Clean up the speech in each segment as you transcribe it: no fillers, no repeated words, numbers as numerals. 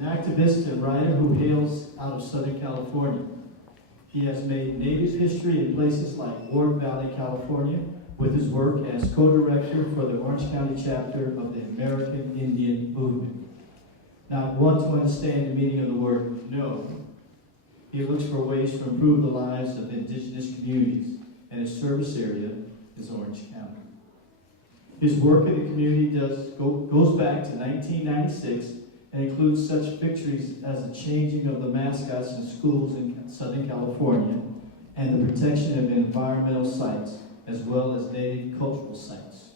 an activist and writer who hails out of Southern California. He has made Native history in places like Ward Valley, California, with his work as co-director for the Orange County chapter of the American Indian Movement. Not one to understand the meaning of the word no. He looks for ways to improve the lives of indigenous communities, and his service area is Orange County. His work in the community goes back to 1996 and includes such victories as the changing of the mascots in schools in Southern California and the protection of environmental sites, as well as native cultural sites.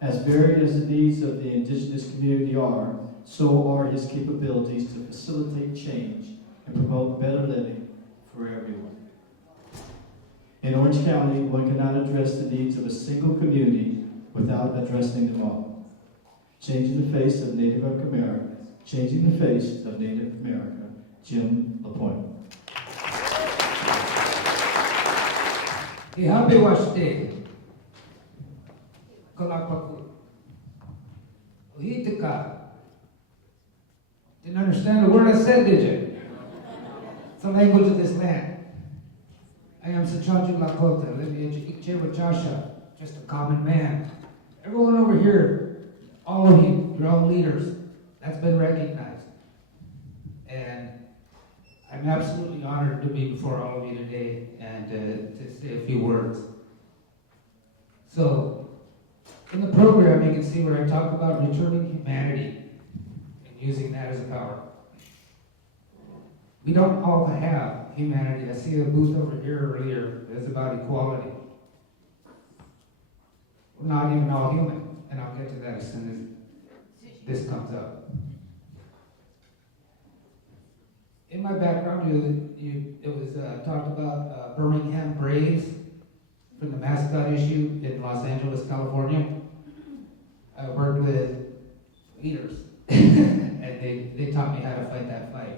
As varied as the needs of the indigenous community are, so are his capabilities to facilitate change and promote better living for everyone. In Orange County, one cannot address the needs of a single community without addressing them all. Changing the face of Native America, changing the face of Native America, Jim Pointe. Ihabewashte, Kalapaku, Uhitika. Didn't understand a word I said, did you? It's the language of this land. I am Sachanju Lakota, lineage Ikchewachasha, just a common man. Everyone over here, all of you, you're all leaders. That's been recognized. And I'm absolutely honored to be before all of you today and to say a few words. So, in the program, you can see where I talk about returning humanity and using that as a power. We don't all have humanity. I see a booth over here earlier that's about equality. We're not even all human, and I'll get to that as soon as this comes up. In my background, it was talked about Birmingham Braves from the mascot issue in Los Angeles, California. I worked with leaders, and they taught me how to fight that fight.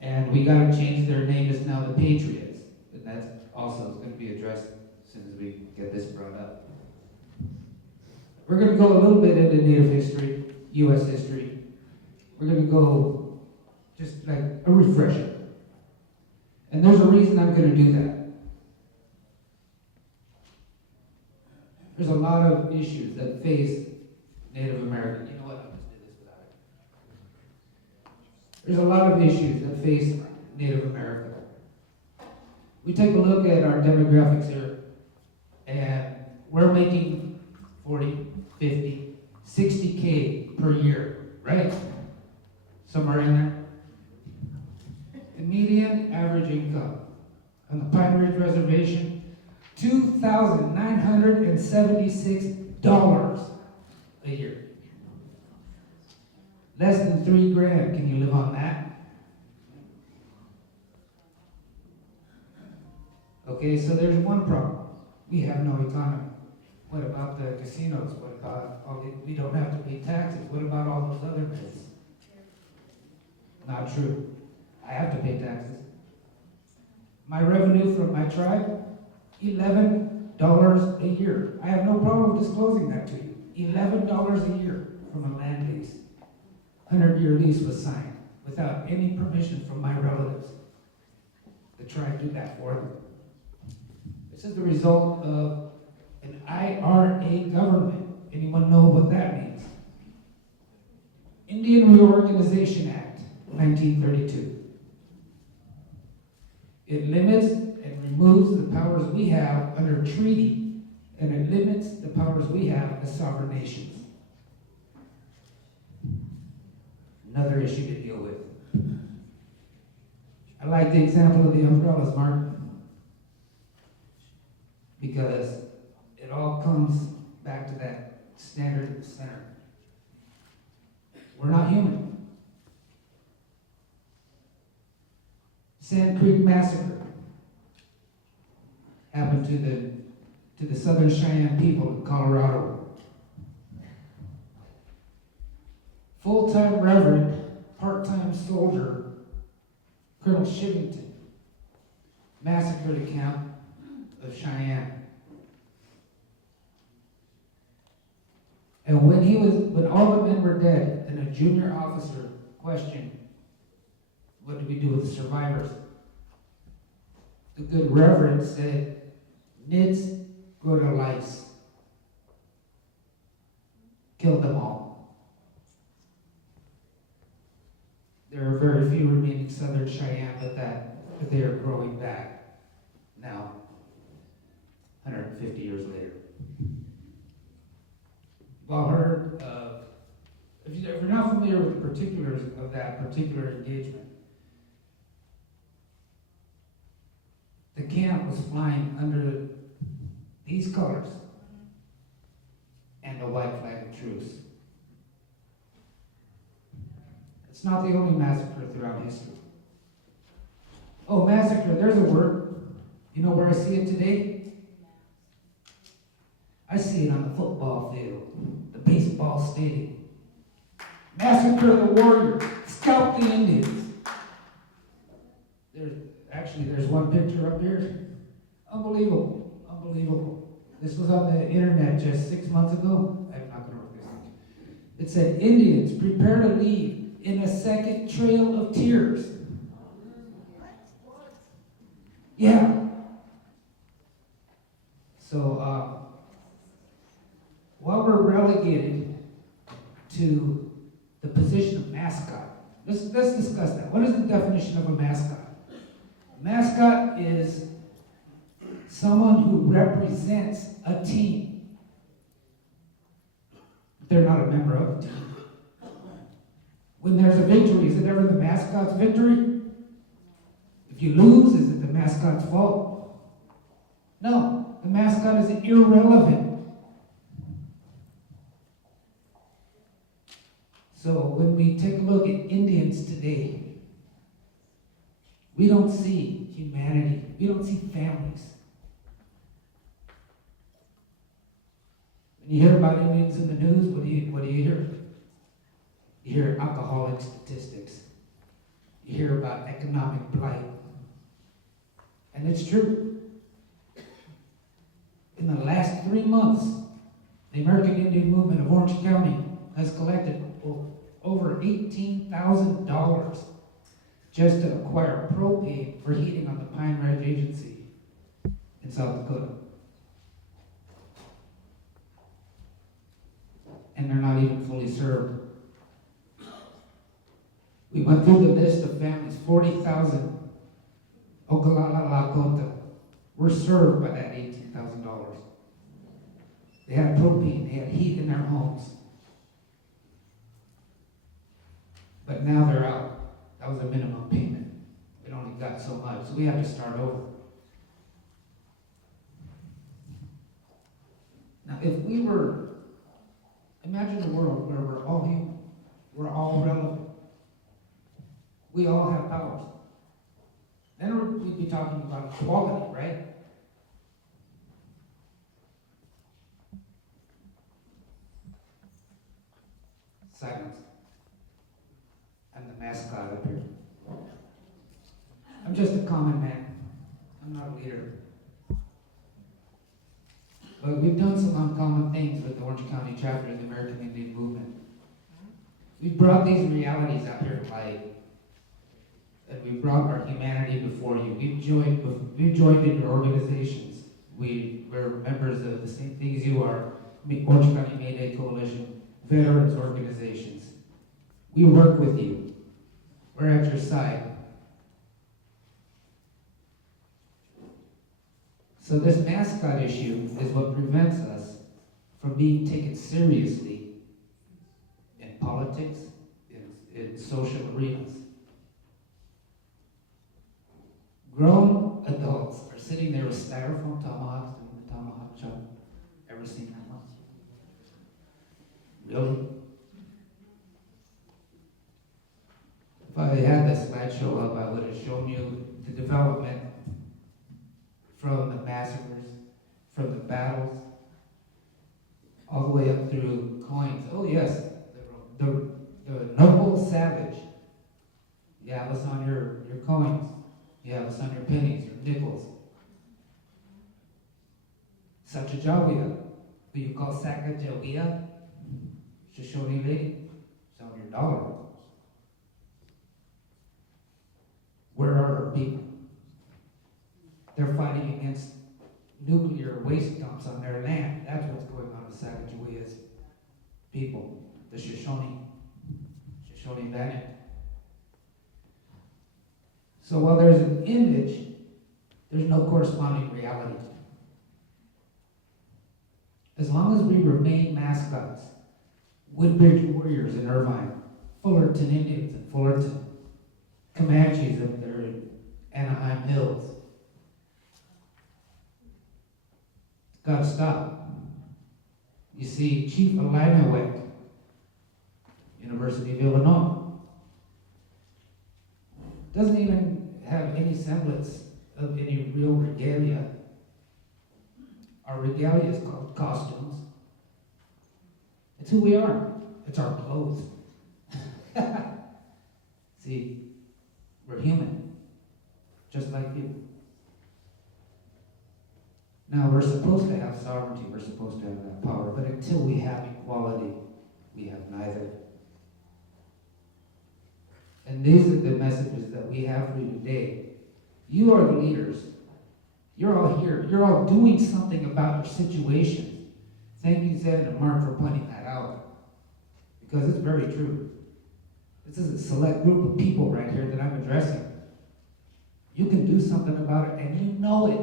And we got to change their name. It's now the Patriots, and that's also going to be addressed as soon as we get this brought up. We're going to go a little bit into Native history, U.S. history. We're going to go just like a refresher. And there's a reason I'm going to do that. There's a lot of issues that face Native Americans. You know what? I'll just do this without it. There's a lot of issues that face Native America. We take a look at our demographics here, and we're making 40, 50, 60K per year, right? Somewhere in there. The median average income on the Pine Ridge Reservation, $2,976 a year. Less than $3,000. Can you live on that? Okay, so there's one problem. We have no economy. What about the casinos? What about we don't have to pay taxes? What about all those other myths? Not true. I have to pay taxes. My revenue from my tribe, $11 a year. I have no problem disclosing that to you. $11 a year from a land lease. 100-year lease was signed without any permission from my relatives. The tribe did that for them. This is the result of an IRA government. Anyone know what that means? Indian Reorganization Act, 1932. It limits and removes the powers we have under treaty, and it limits the powers we have as sovereign nations. Another issue to deal with. I like the example of the umbrellas, Mark, because it all comes back to that standard at the center. We're not human. Sand Creek Massacre happened to the Southern Cheyenne people in Colorado. Full-time reverend, part-time soldier, Colonel Shivington, massacred a camp of Cheyenne. And when all the men were dead, and a junior officer questioned, what do we do with the survivors? The good reverend said, "Nids go to lice. Kill them all." There are very few remaining Southern Cheyenne, but they are growing back now, 150 years later. You've all heard of, if you're not familiar with the particulars of that particular engagement, the camp was flying under these colors and the white flag of truce. It's not the only massacre throughout history. Oh, massacre, there's a word. You know where I see it today? I see it on the football field, the baseball stadium. Massacre the warrior, scalp the Indians. There's one picture up here. Unbelievable, unbelievable. This was on the internet just 6 months ago. I'm not going to read this. It said, Indians prepare to leave in a second trail of tears. Yeah. So, while we're relegated to the position of mascot, let's discuss that. What is the definition of a mascot? A mascot is someone who represents a team. They're not a member of a team. When there's a victory, is it ever the mascot's victory? If you lose, is it the mascot's fault? No, the mascot is irrelevant. So when we take a look at Indians today, we don't see humanity. We don't see families. When you hear about Indians in the news, what do you hear? You hear alcoholic statistics. You hear about economic blight. And it's true. In the last 3 months, the American Indian Movement of Orange County has collected over $18,000 just to acquire propane for heating on the Pine Ridge Agency in South Dakota. And they're not even fully served. We went through the list of families, 40,000 Oglala Lakota were served by that $18,000. They had propane, they had heat in their homes. But now they're out. That was a minimum payment. It only got so much, so we have to start over. Now, if we were, imagine a world where we're all human, we're all relevant, we all have powers. Then we'd be talking about equality, right? Silence. I'm the mascot up here. I'm just a common man. I'm not a leader. But we've done some uncommon things with the Orange County chapter of the American Indian Movement. We've brought these realities out here to light. And we've brought our humanity before you. We've joined in your organizations. We're members of the same things you are. Orange County Mayday Coalition, veterans organizations. We work with you. We're at your side. So this mascot issue is what prevents us from being taken seriously in politics, in social arenas. Grown adults are sitting there with styrofoam tomahawks in the tomahawk shop. Ever seen that one? Really? If I had this slideshow up, I would have shown you the development from the massacres, from the battles, all the way up through coins. Oh yes, the noble savage. You have us on your coins. You have us on your pennies, your nickels. Sacagawea, who you call Sacagawea. Shoshone lady, selling your dollar bills. Where are our people? They're fighting against nuclear waste dumps on their land. That's what's going on with Sacagawea's people, the Shoshone Bandit. So while there's an image, there's no corresponding reality. As long as we remain mascots, Woodbridge Warriors in Irvine, Fullerton Indians in Fullerton, Comanches up there in Anaheim Hills, it's gotta stop. You see, Chief Elinowek, University of Illinois, doesn't even have any semblance of any real regalia. Our regalia is called costumes. It's who we are. It's our clothes. See, we're human, just like you. Now, we're supposed to have sovereignty, we're supposed to have that power, but until we have equality, we have neither. And these are the messages that we have for you today. You are the leaders. You're all here. You're all doing something about your situation. Thank you, Zed and Mark, for pointing that out. Because it's very true. This is a select group of people right here that I'm addressing. You can do something about it, and you know it.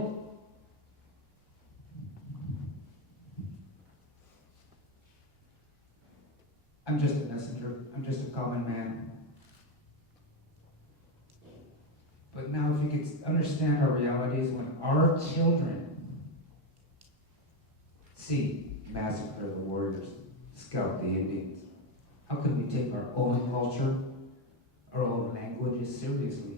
I'm just a messenger. I'm just a common man. But now if you could understand our realities, when our children see massacre the warriors, scalp the Indians, how can we take our own culture, our own languages seriously?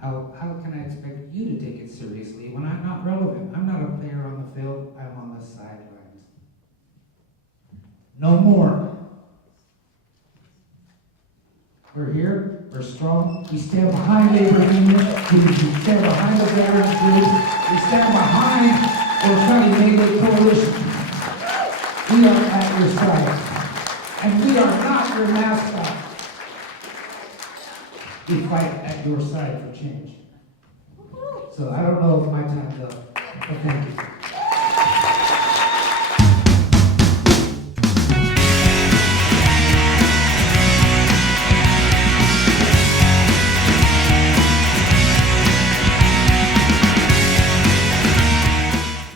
How can I expect you to take it seriously when I'm not relevant? I'm not a player on the field, I'm on the sidelines. No more. We're here, we're strong, we stand behind labor unions, we stand behind the veterans groups, we stand behind the County Labor Coalition. We are at your side, and we are not your mascot. We fight at your side for change. So I don't know if my time's up, but thank you.